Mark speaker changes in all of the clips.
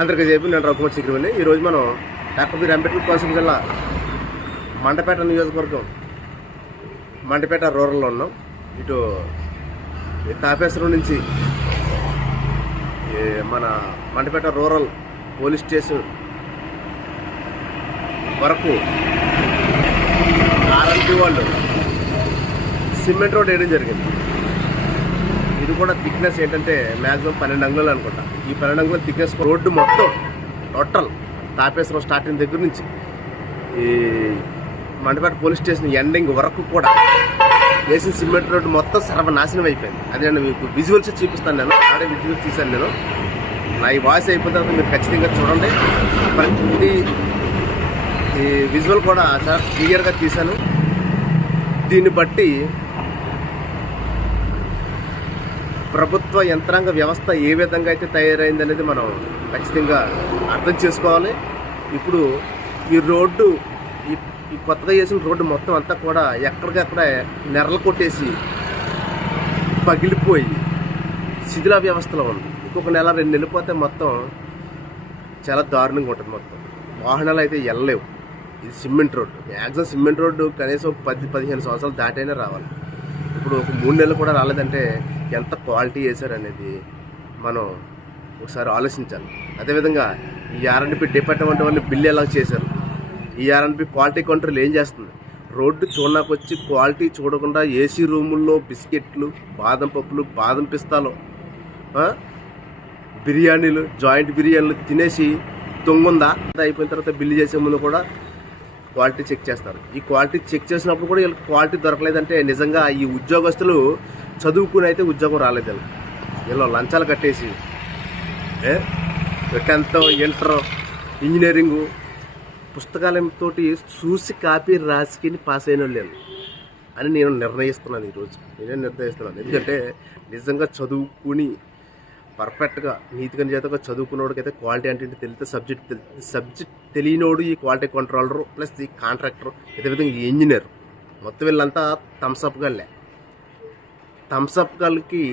Speaker 1: అందరికీ చెప్పి నేను రఘుమతి శిఖరమని ఈరోజు మనం డాక్టర్ బీర్ అంబేద్కర్ కోనసీమ జిల్లా మండపేట నియోజకవర్గం మండపేట రూరల్లో ఉన్నాం. ఇటు తాపేశ్వరం నుంచి మన మండపేట రూరల్ పోలీస్ స్టేషన్ వరకు ఆర్ఎంపీ వాళ్ళు సిమెంట్ రోడ్ వేయడం జరిగింది. ఇది కూడా థిక్నెస్ ఏంటంటే మ్యాక్సిమం పన్నెండు అంగుళాలు అనుకుంటా. ఈ పన్నెండు అంగుళాల థిక్నెస్ రోడ్డు మొత్తం టోటల్ తాపేశ్వరం స్టార్టింగ్ దగ్గర నుంచి ఈ మండపేట పోలీస్ స్టేషన్ ఎండింగ్ వరకు కూడా వేసిన సిమెంట్ రోడ్డు మొత్తం సర్వనాశనం అయిపోయింది. అదే నేను మీకు విజువల్స్ చూపిస్తాను నేను. ఆడే విజువల్స్ తీశాను నేను. నా ఈ వాయిస్ అయిపోయిన తర్వాత మీరు ఖచ్చితంగా చూడండి. ప్రతి ఈ విజువల్ కూడా చాలా క్లియర్గా తీశాను. దీన్ని బట్టి ప్రభుత్వ యంత్రాంగ వ్యవస్థ ఏ విధంగా అయితే తయారైంది అనేది మనం ఖచ్చితంగా అర్థం చేసుకోవాలి. ఇప్పుడు ఈ రోడ్డు ఈ కొత్తగా చేసిన రోడ్డు మొత్తం అంతా కూడా ఎక్కడికక్కడ నెరలు కొట్టేసి పగిలిపోయి శిథిల వ్యవస్థలో ఉంది. ఇంకొక నెల రెండు నెలలు పోతే మొత్తం చాలా దారుణంగా ఉంటుంది మొత్తం. వాహనాలు అయితే వెళ్ళలేవు ఇది cement road. Maximum cement road కనీసం పది పదిహేను సంవత్సరాలు దాటైనా రావాలి. ఇప్పుడు ఒక మూడు నెలలు కూడా రాలేదంటే ఎంత క్వాలిటీ వేశారనేది మనం ఒకసారి ఆలోచించాలి. అదేవిధంగా ఈ ఆర్ఎండ్పి డిపార్ట్మెంట్ వాళ్ళు బిల్లు ఎలా చేశారు? ఈ ఆర్ఎన్పి క్వాలిటీ కంట్రోల్ ఏం చేస్తుంది? రోడ్డు చూడడానికి వచ్చి క్వాలిటీ చూడకుండా ఏసీ రూముల్లో బిస్కెట్లు బాదం పప్పులు బాదం పిస్తాలు బిర్యానీలు జాయింట్ బిర్యానీలు తినేసి తొంగుందా అయిపోయిన తర్వాత బిల్లు చేసే ముందు కూడా క్వాలిటీ చెక్ చేస్తారు. ఈ క్వాలిటీ చెక్ చేసినప్పుడు కూడా వీళ్ళకి క్వాలిటీ దొరకలేదంటే నిజంగా ఈ ఉద్యోగస్తులు చదువుకుని అయితే ఉద్యోగం రాలేదు వీళ్ళు లంచాలు కట్టేసి టెన్త్ ఇంటర్ ఇంజనీరింగు పుస్తకాలతో చూసి కాపీ రాసుకుని పాస్ అయిన వాళ్ళు. అని నేను నిర్ణయిస్తున్నాను ఈరోజు. నేనే నిర్ణయిస్తున్నాను? ఎందుకంటే నిజంగా చదువుకుని పర్ఫెక్ట్గా నీతిగా చేతగా చదువుకున్నోడికైతే క్వాలిటీ అంటే తెలితే తెలిస్తే సబ్జెక్ట్ తెలి సబ్జెక్ట్ తెలియనోడు ఈ క్వాలిటీ కంట్రోలరు ప్లస్ ఈ కాంట్రాక్టర్ అదేవిధంగా ఈ ఇంజనీర్. మొత్తం వీళ్ళంతా థమ్స్అప్గా లే థమ్స్అప్ గల్కి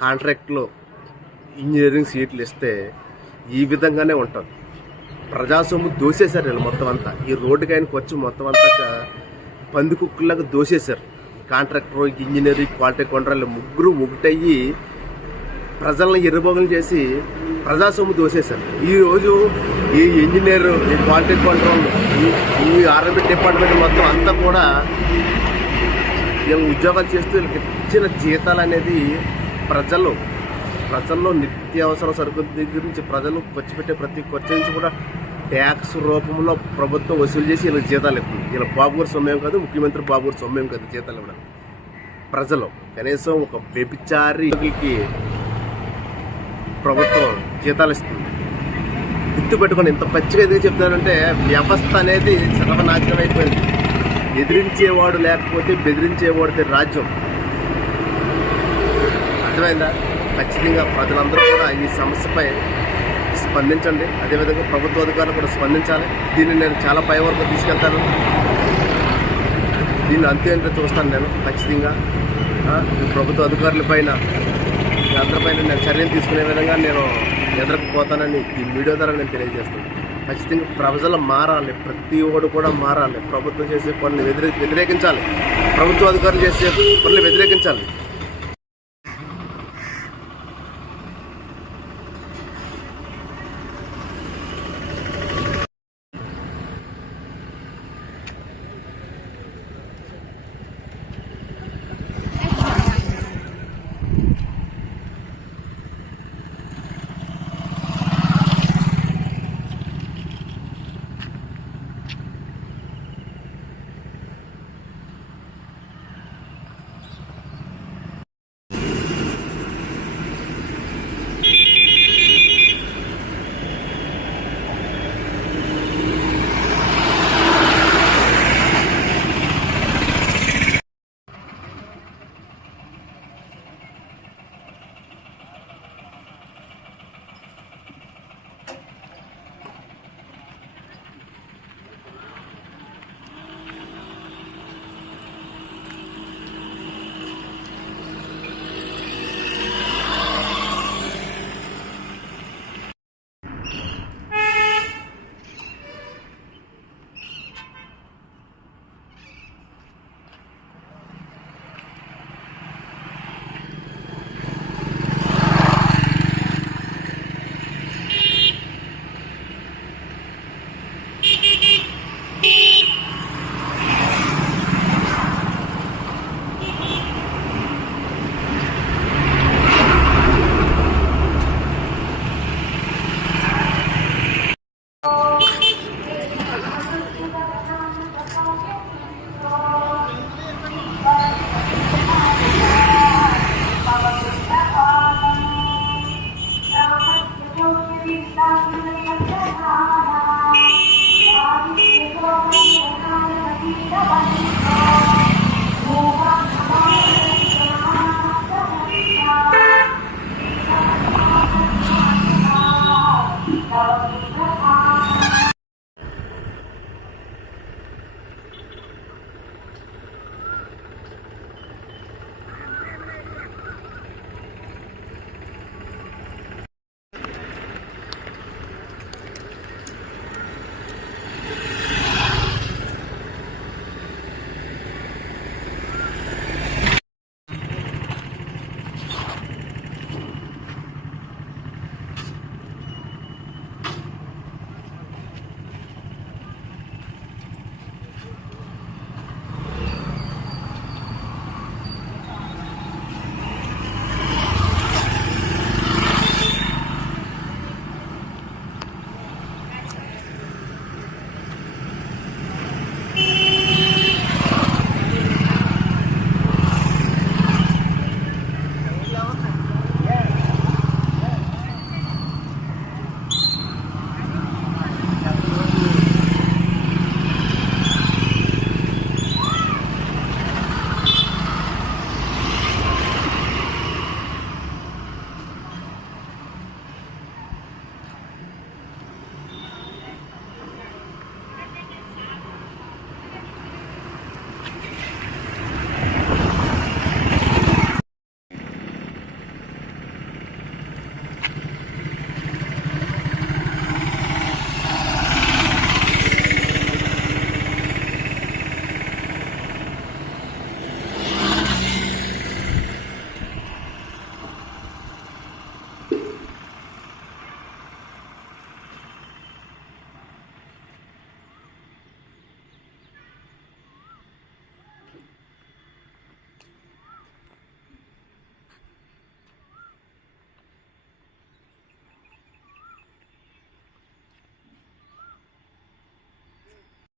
Speaker 1: కాంట్రాక్ట్లో ఇంజనీరింగ్ సీట్లు ఇస్తే ఈ విధంగానే ఉంటుంది. ప్రజాసొమ్ము దోసేశారు వీళ్ళు మొత్తం అంతా. ఈ రోడ్డుకి ఆయనకు వచ్చి మొత్తం అంతా పంది పందికుక్కులాగా దోసేశారు. కాంట్రాక్టర్ ఇంజనీర్ క్వాలిటీ కొండరాలు ముగ్గురు ఒకటయ్యి ప్రజలను ఎర్రబోగలు చేసి ప్రజాసొమ్ము దోసేశారు. ఈ రోజు ఈ ఇంజనీర్ ఈ క్వాలిటీ కంట్రోల్ ఈ ఈ డిపార్ట్మెంట్ మొత్తం అంతా కూడా వీళ్ళు ఉద్యోగాలు చేస్తూ వీళ్ళకి ఇచ్చిన జీతాలు అనేది ప్రజలు ప్రజల్లో నిత్యావసర సరుకుల దగ్గర నుంచి ప్రజలు ఖర్చు పెట్టే ప్రతి ఖర్చు నుంచి కూడా ట్యాక్స్ రూపంలో ప్రభుత్వం వసూలు చేసి వీళ్ళకి జీతాలు ఇస్తుంది. వీళ్ళ బాబు గారు సొమ్మేం కాదు ముఖ్యమంత్రి బాబు గారు సొమ్మేం కాదు జీతాలు ఇవ్వడం. ప్రజలు కనీసం ఒక వ్యభిచారికి ప్రభుత్వం జీతాలు ఇస్తుంది. గుర్తు పెట్టుకొని ఇంత పచ్చిగా ఎందుకు చెప్తానంటే వ్యవస్థ అనేది సర్వనాశనం అయిపోయింది. ఎదిరించేవాడు లేకపోతే బెదిరించేవాడితే రాజ్యం. అర్థమైందా? ఖచ్చితంగా ప్రజలందరూ కూడా ఈ సమస్యపై స్పందించండి. అదేవిధంగా ప్రభుత్వ అధికారులు కూడా స్పందించాలి. దీన్ని నేను చాలా పై వరకు తీసుకెళ్తాను. దీన్ని అంతే అంటే చూస్తాను నేను ఖచ్చితంగా. ప్రభుత్వ అధికారుల పైన అందరిపైన నేను చర్యలు తీసుకునే విధంగా నేను ఎదురకపోతానని ఈ వీడియో ద్వారా నేను తెలియజేస్తున్నాను. ఖచ్చితంగా ప్రజలు మారాలి. ప్రతి ఒక్కడు కూడా మారాలి. ప్రభుత్వం చేసే పనులు వ్యతిరే వ్యతిరేకించాలి. ప్రభుత్వ అధికారులు చేసే పనులు వ్యతిరేకించాలి.